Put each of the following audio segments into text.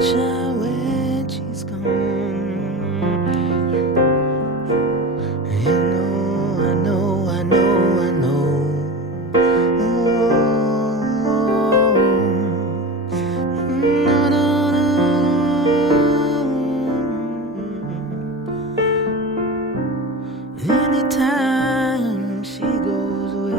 sunshine when she's gone. I know. Anytime she goes away.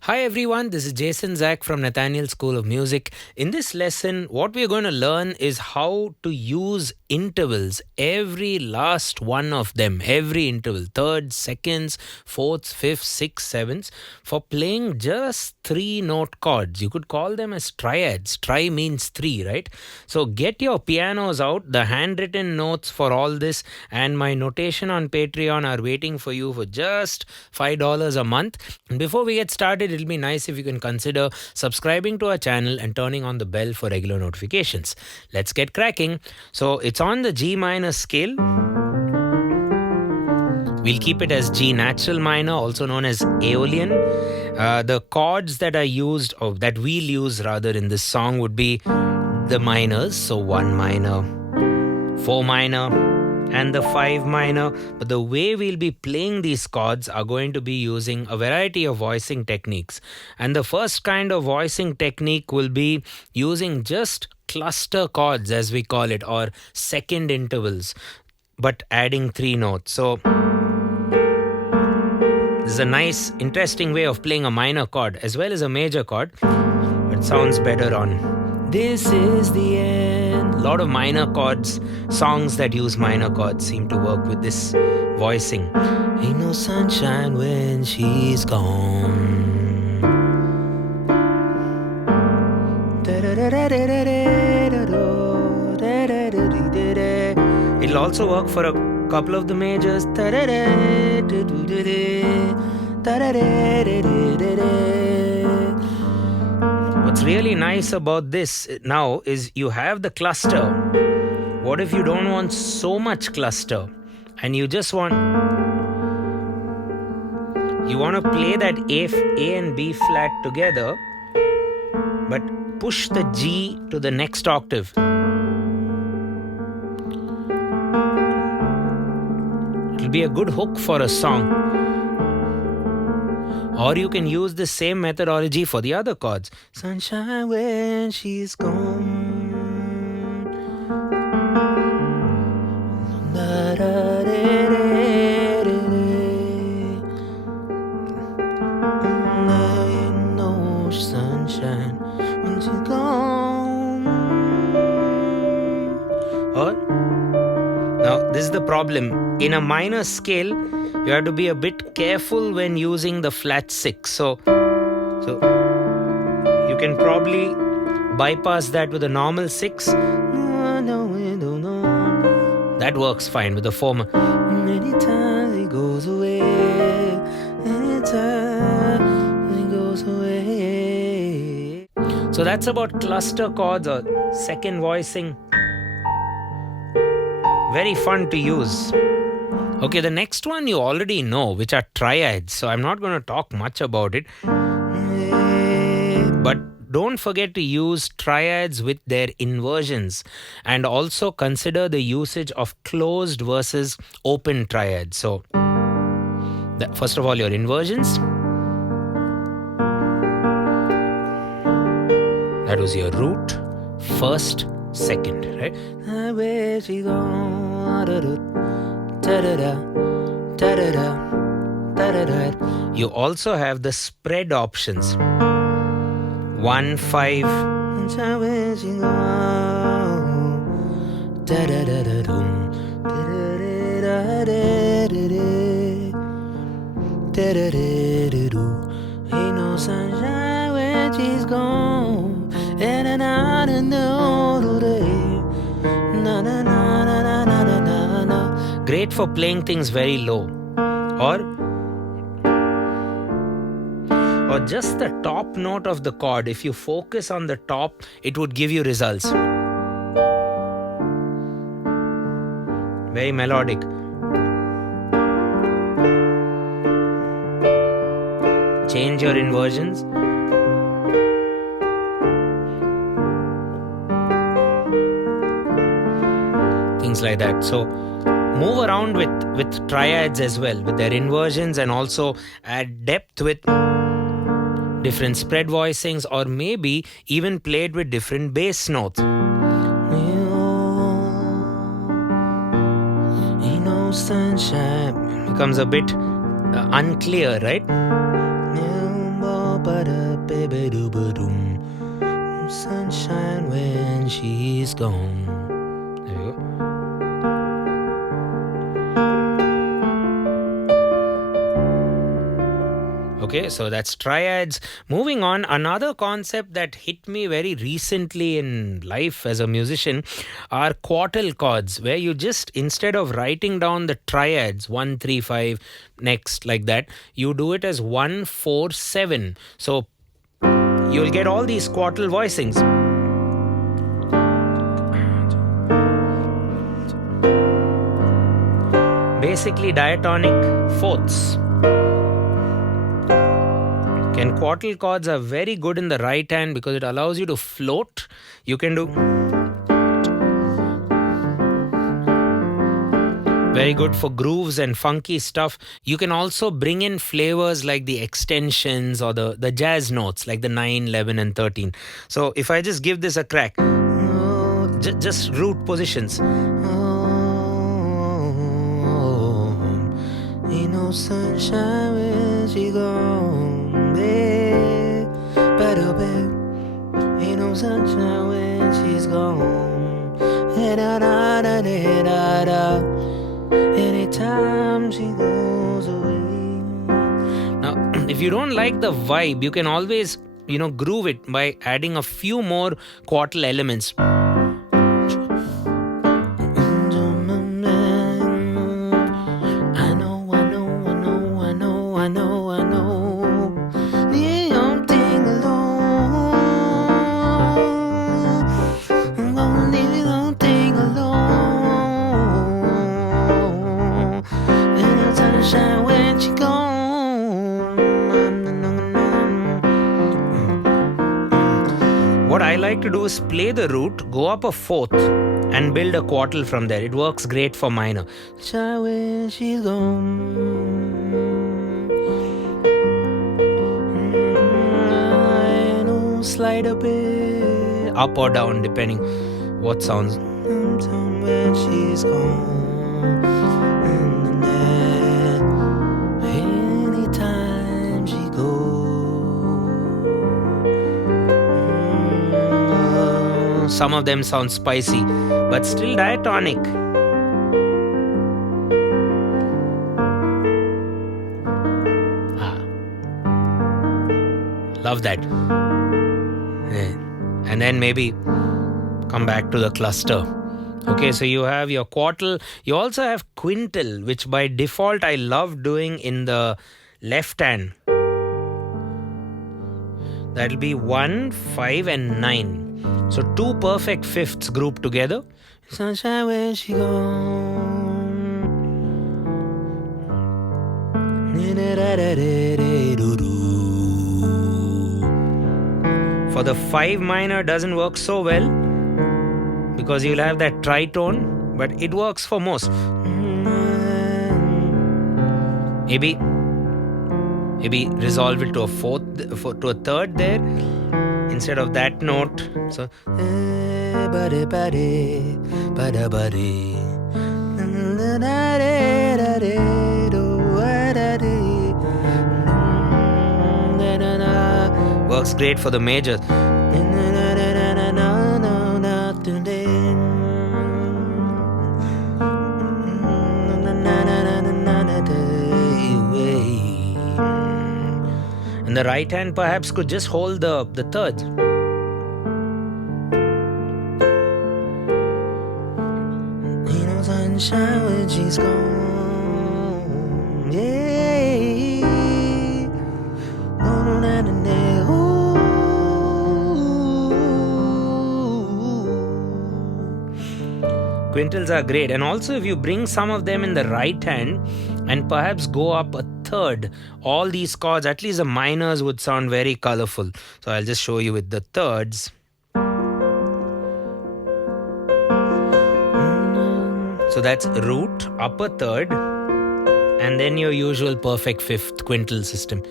Hi everyone, this is Jason Zach from Nathaniel School of Music. In this lesson, what we're going to learn is how to use intervals, every last one of them, every interval, thirds, seconds, fourths, fifths, sixths, sevenths, for playing just 3-note chords. You could call them as triads. Tri means 3, right? So get your pianos out, the handwritten notes for all this and my notation on Patreon are waiting for you for just $5 a month. And before we get started, it'll be nice if you can consider subscribing to our channel and turning on the bell for regular notifications. Let's get cracking. So it's on the G minor scale. We'll keep it as G natural minor, also known as Aeolian. The chords that are used, or that we'll use rather in this song, would be the minors. So 1 minor, 4 minor, and the 5 minor. But the way we'll be playing these chords are going to be using a variety of voicing techniques. And the first kind of voicing technique will be using just cluster chords, as we call it, or second intervals, but adding 3 notes. So this is a nice, interesting way of playing a minor chord as well as a major chord. It sounds better on This Is the End. A lot of minor chords, songs that use minor chords seem to work with this voicing. Ain't no sunshine when she's gone. It'll also work for a couple of the majors. What's really nice about this now is you have the cluster. What if you don't want so much cluster and you just want to play that A and B flat together, but push the G to the next octave. It'll be a good hook for a song. Or you can use the same methodology for the other chords. Sunshine when she's gone. Ain't no sunshine when she's gone. Or now this is the problem. In a minor scale, you have to be a bit careful when using the flat 6. So you can probably bypass that with a normal 6. That works fine with the 4. Anytime he goes away, anytime he goes away. So that's about cluster chords or second voicing. Very fun to use. Okay, the next one you already know, which are triads. So I'm not going to talk much about it. But don't forget to use triads with their inversions. And also consider the usage of closed versus open triads. So, first of all, your inversions. That was your root, first, second, right? You also have the spread options. 1, 5. Ain't no sunshine when she's gone. And I don't know today. Great for playing things very low. Or just the top note of the chord. If you focus on the top, it would give you results. Very melodic. change your inversions. Things like that. So move around with triads as well, with their inversions, and also add depth with different spread voicings, or maybe even played with different bass notes. Sunshine becomes a bit unclear, right? Sunshine when she's gone. There you go. Okay, so that's triads. Moving on, another concept that hit me very recently in life as a musician are quartal chords, where you just, instead of writing down the triads 1 3 5 next like that, you do it as 1 4 7. So you'll get all these quartal voicings. Basically diatonic fourths. And quartal chords are very good in the right hand because it allows you to float. You can do very good for grooves and funky stuff. You can also bring in flavors like the extensions or the jazz notes like the 9, 11 and 13. So if I just give this a crack, just root positions. Ain't no sunshine when she gone. Ain't no sunshine when she's gone. Anytime she goes away. Now, if you don't like the vibe, you can always, groove it by adding a few more quartal elements. What I like to do is play the root, go up a fourth, and build a quartal from there. It works great for minor. When she's gone, slide a bit up or down depending what sounds. When she's gone. Anytime she goes. Some of them sound spicy, but still diatonic. Love that. And then maybe come back to the cluster. Okay, so you have your quartal. You also have quintal, which by default I love doing in the left hand. That'll be 1, 5 and 9. So 2 perfect fifths grouped together. Sunshine when she gone. For the 5 minor doesn't work so well because you'll have that tritone, but it works for most. Maybe resolve it to a fourth, to a third there instead of that note. So works great for the majors. And the right hand perhaps could just hold the thirds. Ain't no sunshine when she's gone. Yeah. Quintals are great. And also, if you bring some of them in the right hand and perhaps go up a third, all these chords, at least the minors, would sound very colorful. So I'll just show you with the thirds. So that's root, upper third, and then your usual perfect fifth quintal system.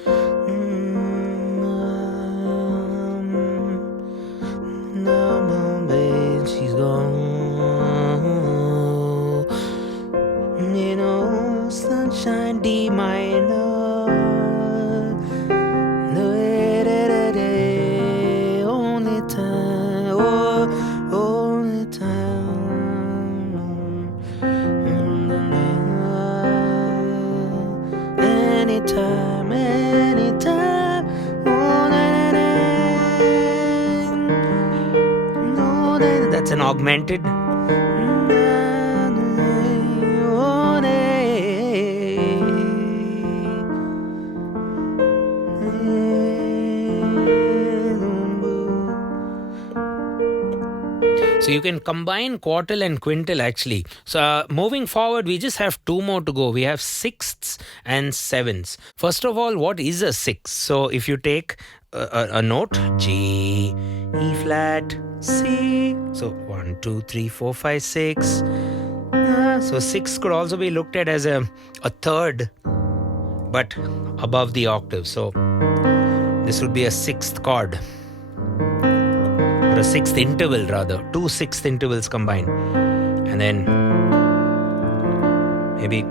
She's gone. You know, sunshine D minor. Only time, only time. Anytime, anytime. That's an augmented. So you can combine quartal and quintal actually. So moving forward, we just have two more to go. We have sixths and sevenths. First of all, what is a sixth? So if you take a note, G, E flat, C. So 1, 2, 3, 4, 5, 6. So 6 could also be looked at as a third, but above the octave. So this would be a sixth chord. Or a sixth interval rather. 2 sixth intervals combined. And then maybe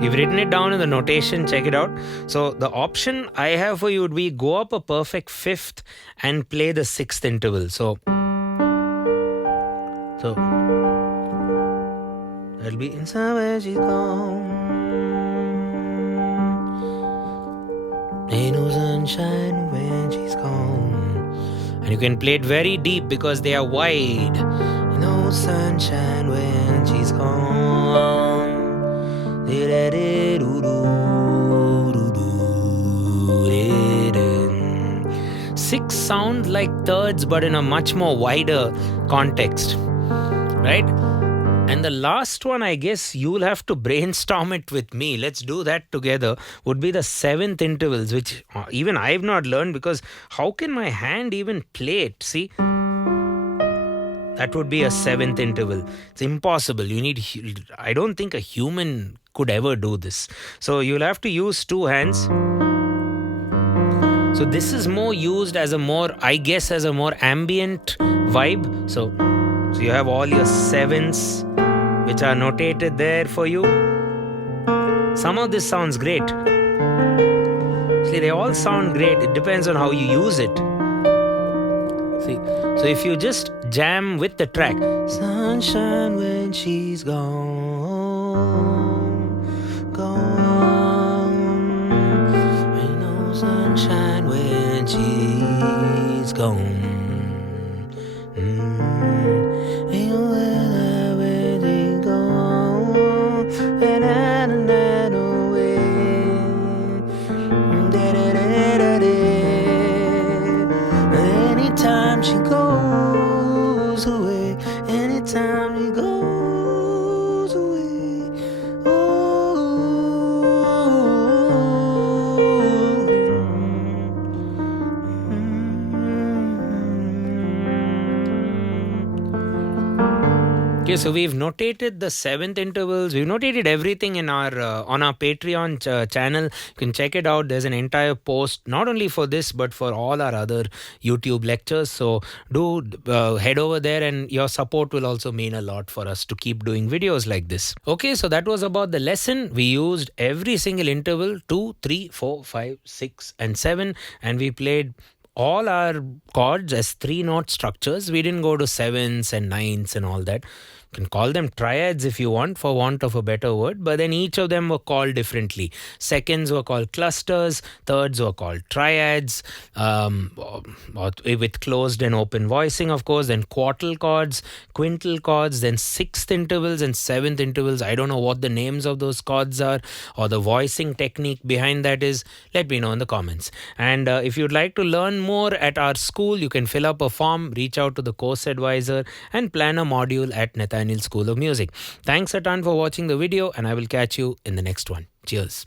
we've written it down in the notation, check it out. So the option I have for you would be go up a perfect fifth and play the sixth interval. So that'll be in somewhere she's gone. Ain't no sunshine when she's gone. And you can play it very deep because they are wide. No sunshine when she's gone. 6 sound like thirds but in a much more wider context, right? And the last one, I guess you'll have to brainstorm it with me. Let's do that together. Would be the seventh intervals, which even I've not learned because how can my hand even play it? See? That would be a seventh interval. It's impossible. I don't think a human could ever do this. So you'll have to use two hands. So this is more used as a more ambient vibe. So you have all your sevens which are notated there for you. Some of this sounds great. See, they all sound great. It depends on how you use it. See, so if you just jam with the track, sunshine when she's gone, gone. Ain't no sunshine when she's gone. Anytime she goes away, anytime she goes away, Okay, so we've notated the seventh intervals. We've notated everything in our on our Patreon channel. You can check it out. There's an entire post, not only for this, but for all our other YouTube lectures. So do head over there, and your support will also mean a lot for us to keep doing videos like this. Okay, so that was about the lesson. We used every single interval, 2, 3, 4, 5, 6, and 7, and we played all our chords as 3-note structures. We didn't go to 7s and 9s and all that. You can call them triads if you want, for want of a better word, but then each of them were called differently. Seconds were called clusters, thirds were called triads, with closed and open voicing, of course, then quartal chords, quintal chords, then sixth intervals and seventh intervals. I don't know what the names of those chords are or the voicing technique behind that is. Let me know in the comments. And if you'd like to learn more at our school, you can fill up a form, reach out to the course advisor, and plan a module at Nathaniel School of Music. Thanks a ton for watching the video, and I will catch you in the next one. Cheers.